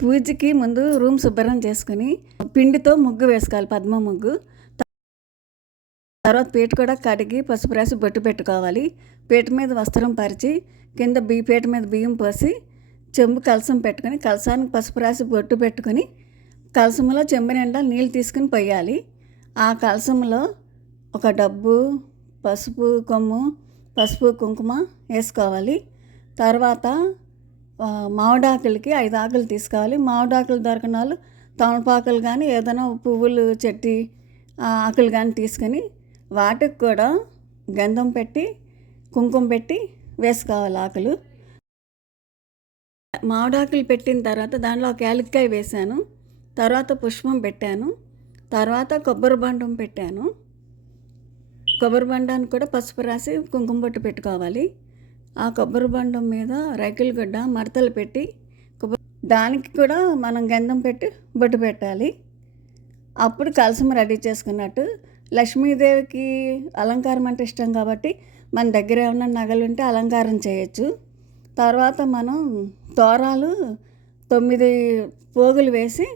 పూజకి ముందు రూమ్ శుభ్రం చేసుకుని పిండితో ముగ్గు వేసుకోవాలి పద్మ ముగ్గు. తర్వాత పీట కూడా కడిగి పసుపు రాసి బొట్టు పెట్టుకోవాలి. పీట మీద వస్త్రం పరిచి కింద బియ్య పీట మీద బియ్యం పోసి చెంబు కలసం పెట్టుకొని కలసానికి పసుపు రాసి బొట్టు పెట్టుకొని కలసంలో చెంబు నిండా నీళ్ళు తీసుకుని పోయాలి. ఆ కలసంలో ఒక డబ్బు పసుపు కొమ్ము పసుపు కుంకుమ వేసుకోవాలి. తర్వాత మామిడాకులకి ఐదు ఆకులు తీసుకోవాలి. మామిడాకులు దొరకని వాళ్ళు తమలపాకులు కానీ ఏదైనా పువ్వులు చెట్టి ఆకులు కానీ తీసుకొని వాటికి కూడా గంధం పెట్టి కుంకుమ పెట్టి వేసుకోవాలి ఆకులు. మామిడాకులు పెట్టిన తర్వాత దానిలో ఒక యాలక్కాయ వేశాను. తర్వాత పుష్పం పెట్టాను. తర్వాత కొబ్బరి బండం పెట్టాను. కొబ్బరి బండానికి కూడా పసుపు రాసి కుంకుమ బొట్టు పెట్టుకోవాలి. ఆ కొబ్బరి బండం మీద రైకిల్ గుడ్డ మడతలు పెట్టి కొబ్బరి దానికి కూడా మనం గంధం పెట్టి బొట్టు పెట్టాలి. అప్పుడు కలసం రెడీ చేసుకున్నట్టు. లక్ష్మీదేవికి అలంకారం అంటే ఇష్టం కాబట్టి మన దగ్గర ఏమన్నా నగలు ఉంటే అలంకారం చేయొచ్చు. తర్వాత మనం తోరాలు తొమ్మిది పోగులు వేసి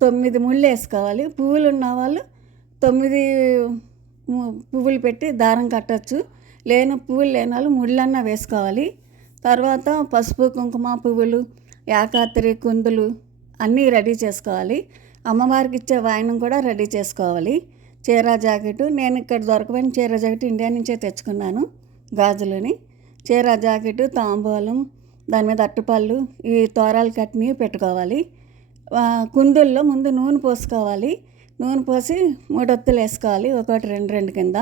తొమ్మిది ముళ్ళు వేసుకోవాలి. పువ్వులు ఉన్న వాళ్ళు తొమ్మిది పువ్వులు పెట్టి దారం కట్టచ్చు. లేని పువ్వులు లేనాలు వాళ్ళు ముళ్ళన్నా వేసుకోవాలి. తర్వాత పసుపు కుంకుమ పువ్వులు యాకాత్రి కుందులు అన్నీ రెడీ చేసుకోవాలి. అమ్మవారికి ఇచ్చే వాయనం కూడా రెడీ చేసుకోవాలి. చీర జాకెట్ నేను ఇక్కడ దొరకబడిన చీర జాకెట్ ఇండియా నుంచే తెచ్చుకున్నాను గాజులని. చీర జాకెట్ తాంబూలం దాని మీద అట్టుపళ్ళు ఈ తోరాలు కట్టినవి పెట్టుకోవాలి. కుందుల్లో ముందు నూనె పోసుకోవాలి. నూనె పోసి మూడొత్తులు వేసుకోవాలి ఒకటి రెండు రెండు కింద.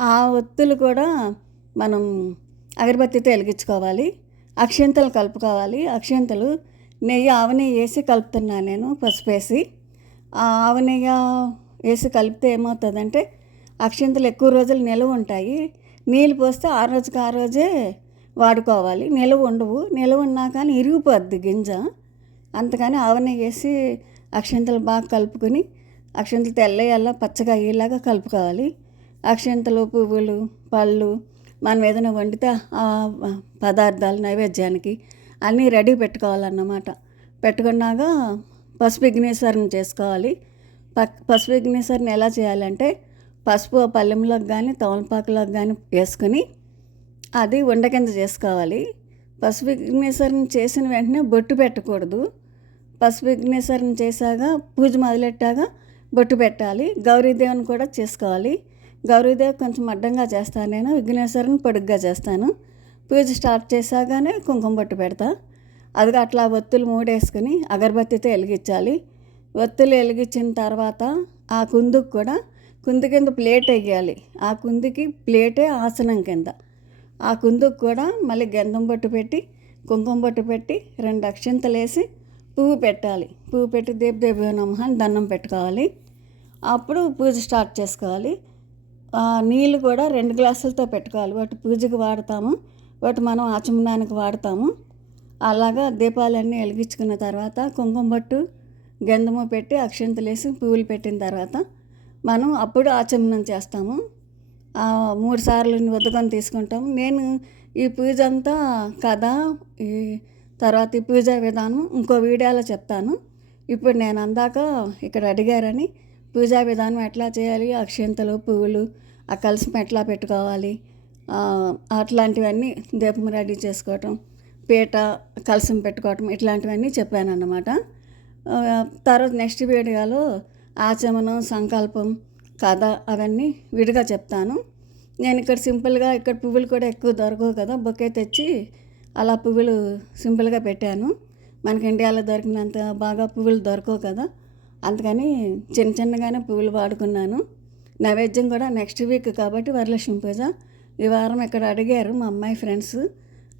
ఆ ఒత్తులు కూడా మనం అగరబత్తితో వెలిగించుకోవాలి. అక్షింతలు కలుపుకోవాలి. అక్షింతలు నెయ్యి ఆవ నెయ్యి వేసి కలుపుతున్నాను నేను పసుపు వేసి. ఆ ఆవ నెయ్యి వేసి కలిపితే ఏమవుతుందంటే అక్షింతలు ఎక్కువ రోజులు నిలువ ఉంటాయి. నీళ్ళు పోస్తే ఆ రోజుకి ఆ రోజే వాడుకోవాలి. నిలువ ఉండవు. నిలువ ఉన్నా కానీ ఇరిగిపోద్ది గింజ. అంతకని నెయ్యి వేసి అక్షింతలు బాగా కలుపుకొని అక్షింతలు తెల్లయ్యేలా పచ్చగా అయ్యేలాగా కలుపుకోవాలి. అక్షింతలు పువ్వులు పళ్ళు మనం ఏదైనా వండితే ఆ పదార్థాలు నైవేద్యానికి అన్నీ రెడీ పెట్టుకోవాలన్నమాట. పెట్టుకున్నాక పసుపు విఘ్నేశ్వరం చేసుకోవాలి. పక్ పసుపు విఘ్నేశ్వరిని ఎలా చేయాలంటే పసుపు పల్లెంలోకి కానీ తమలపాకులోకి కానీ వేసుకొని అది ఉండకింద చేసుకోవాలి. పసుపు విఘ్నేశ్వరిని చేసిన వెంటనే బొట్టు పెట్టకూడదు. పసుపు విఘ్నేశ్వరిని చేశాక పూజ మొదలెట్టాక బొట్టు పెట్టాలి. గౌరీదేవిని కూడా చేసుకోవాలి. గౌరీదేవి కొంచెం అడ్డంగా చేస్తాను నేను విఘ్నేశ్వరుని పొడుగ్గా చేస్తాను. పూజ స్టార్ట్ చేసాగానే కుంకుమ బొట్టు పెడతా. అది అట్లా ఒత్తులు మూడేసుకుని అగరబత్తితో వెలిగించాలి. ఒత్తులు వెలిగించిన తర్వాత ఆ కుందుకు కూడా కుందు కింద ప్లేట్ వేయాలి. ఆ కుందికి ప్లేటే ఆసనం కింద. ఆ కుందుకు కూడా మళ్ళీ గంధం బొట్టు పెట్టి కుంకుమ బొట్టు పెట్టి రెండు అక్షింతలు వేసి పువ్వు పెట్టాలి. పువ్వు పెట్టి దేవదేవ నమః అని దండం పెట్టుకోవాలి. అప్పుడు పూజ స్టార్ట్ చేసుకోవాలి. నీళ్ళు కూడా రెండు గ్లాసులతో పెట్టుకోవాలి. వాటి పూజకి వాడతాము వాటి మనం ఆచమనానికి వాడతాము. అలాగా దీపాలన్నీ వెలిగించుకున్న తర్వాత కుంకుమ బొట్టు గంధము పెట్టి అక్షంతలు వేసి పువ్వులు పెట్టిన తర్వాత మనం అప్పుడు ఆచమనం చేస్తాము. మూడు సార్లు ఉద్దకం తీసుకుంటాము. నేను ఈ పూజ అంతా కథ ఈ తర్వాత ఈ పూజా విధానం ఇంకో వీడియోలో చెప్తాను. ఇప్పుడు నేను అందాక ఇక్కడ అడిగారని పూజా విధానం ఎట్లా చేయాలి? అక్షింతలు పువ్వులు ఆ కలసం ఎట్లా పెట్టుకోవాలి? అట్లాంటివన్నీ దీపం రెడీ చేసుకోవటం పీట కలిసిం పెట్టుకోవటం ఇట్లాంటివన్నీ చెప్పాను అన్నమాట తర్వాత నెక్స్ట్ వీడియోలో ఆచమనం సంకల్పం కథ అవన్నీ విడిగా చెప్తాను. నేను ఇక్కడ సింపుల్గా ఇక్కడ పువ్వులు కూడా ఎక్కువ దొరకవు కదా బొకే తెచ్చి అలా పువ్వులు సింపుల్గా పెట్టాను. మనకి ఇండియాలో దొరికినంత బాగా పువ్వులు దొరకవు కదా. అందుకని చిన్న చిన్నగానే పువ్వులు వాడుకున్నాను. నైవేద్యం కూడా నెక్స్ట్ వీక్ కాబట్టి వరలక్ష్మి పూజ. ఈ వారం ఇక్కడ అడిగారు మా అమ్మాయి ఫ్రెండ్స్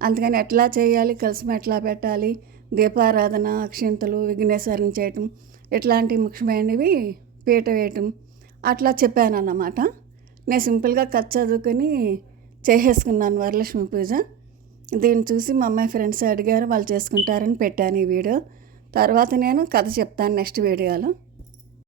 అందుకని ఎట్లా చేయాలి కలిసి ఎట్లా పెట్టాలి దీపారాధన అక్షింతలు విఘ్నేశ్వరం చేయటం ఇట్లాంటి ముఖ్యమైనవి పీట వేయటం అట్లా చెప్పాను అన్నమాట నేను సింపుల్గా కథ చదువుకొని చేసేసుకున్నాను వరలక్ష్మి పూజ. దీన్ని చూసి మా అమ్మాయి ఫ్రెండ్స్ అడిగారు వాళ్ళు చేసుకుంటారని పెట్టాను ఈ వీడియో. తర్వాత నేను కథ చెప్తాను నెక్స్ట్ వీడియోలో.